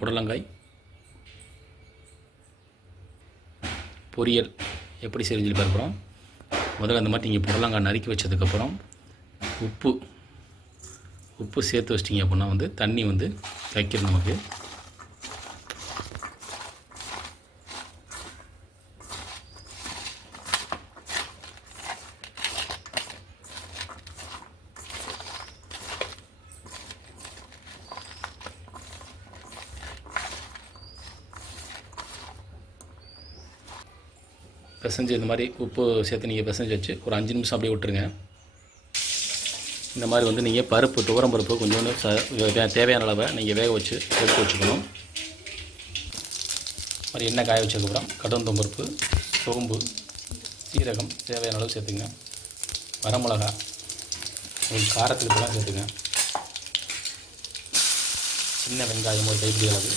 புடலங்காய் பொரியல் எப்படி செஞ்சு சொல்லி முதல்ல அந்த மாதிரி நீங்கள் புடலங்காய் நறுக்கி வச்சதுக்கப்புறம் உப்பு உப்பு சேர்த்து வச்சிட்டிங்க அப்படின்னா வந்து தண்ணி வந்து தைக்கிறது நமக்கு. பிசைஞ்சு இந்த மாதிரி உப்பு சேர்த்து நீங்கள் பிசைஞ்சு வச்சு ஒரு அஞ்சு நிமிஷம் அப்படியே விட்டுருங்க. இந்த மாதிரி வந்து நீங்கள் பருப்பு துவரம் பருப்பு கொஞ்சோண்டு ச தேவையான அளவை நீங்கள் வேக வச்சு எடுத்து வச்சுக்கணும். மாதிரி எண்ணெய் காய வச்சதுக்கப்புறம் கடந்தம் பருப்பு சோம்பு சீரகம் தேவையான அளவு சேர்த்துங்க வரமிளகா உங்களுக்கு காரத்துக்கு தான் சேர்த்துங்க சின்ன வெங்காயம் ஒரு கைப்பிடி அளவு.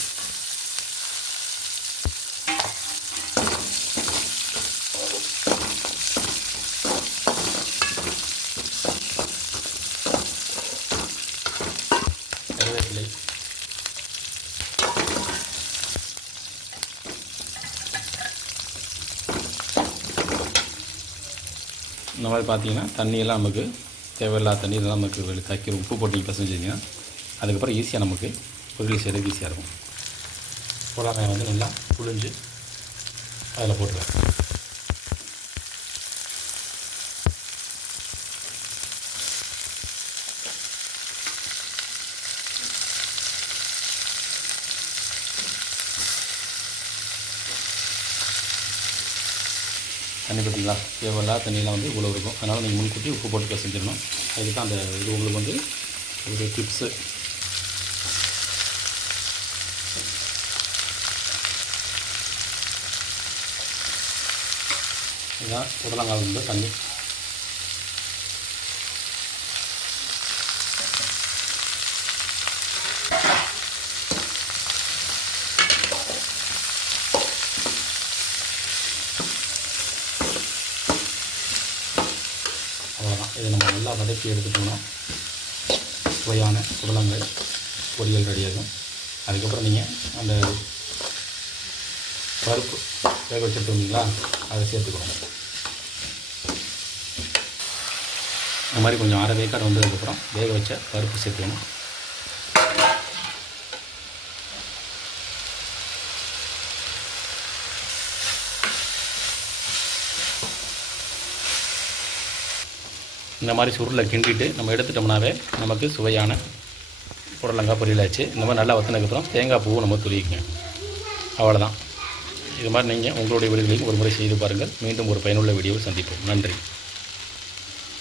கருவேப்பிலை இந்த மாதிரி பார்த்தீங்கன்னா தண்ணியெல்லாம் நமக்கு தேவையில்லாத தண்ணி இதெல்லாம் நமக்கு வெளி உப்பு போட்டு நீங்கள் பிசைஞ்சிங்கன்னா அதுக்கப்புறம் ஈஸியாக நமக்கு பொருளி செய்கிறதுக்கு ஈஸியாக இருக்கும். புடலங்காய் வந்து நல்லா புழிஞ்சு அதில் போட்டுருவேன் தண்ணி பார்த்தீங்களா தேவையில்லாத தண்ணியெலாம் வந்து இவ்வளோ இருக்கும். அதனால் நீங்கள் முன்கூட்டி உப்பு போட்டு செஞ்சிடணும். அதுக்கு தான் அந்த இது உங்களுக்கு வந்து ஒரு டிப்ஸு இதுதான் புடலங்காய் வந்து தண்ணி அவ்வளோதான் இதை நம்ம நல்லா வதக்கி எடுத்துட்டோம்னா சுவையான புடலங்காய் பொரியல் ரெடியாகும் அதுக்கப்புறம் நீங்கள் அந்த பருப்பு வேக வச்சுருக்கீங்களா அதை சேர்த்துக்கணும் இந்த மாதிரி கொஞ்சம் அரை வேக்காடு வந்ததுக்கப்புறம் வேக வச்ச பருப்பு சேர்த்துக்கணும். இந்த மாதிரி சுருளை கிண்டிட்டு நம்ம எடுத்துட்டோம்னாவே நமக்கு சுவையான புடலங்காய் பொரியல் ஆச்சு இந்த மாதிரி நல்லா வத்தினதுக்கப்புறம் தேங்காய் பூவும் நம்ம துரிக்குங்க அவ்வளோதான் இது மாதிரி நீங்கள் உங்களுடைய வீடுகளையும் ஒரு முறை செய்து பாருங்கள். மீண்டும் ஒரு பயனுள்ள வீடியோவை சந்திப்போம். நன்றி.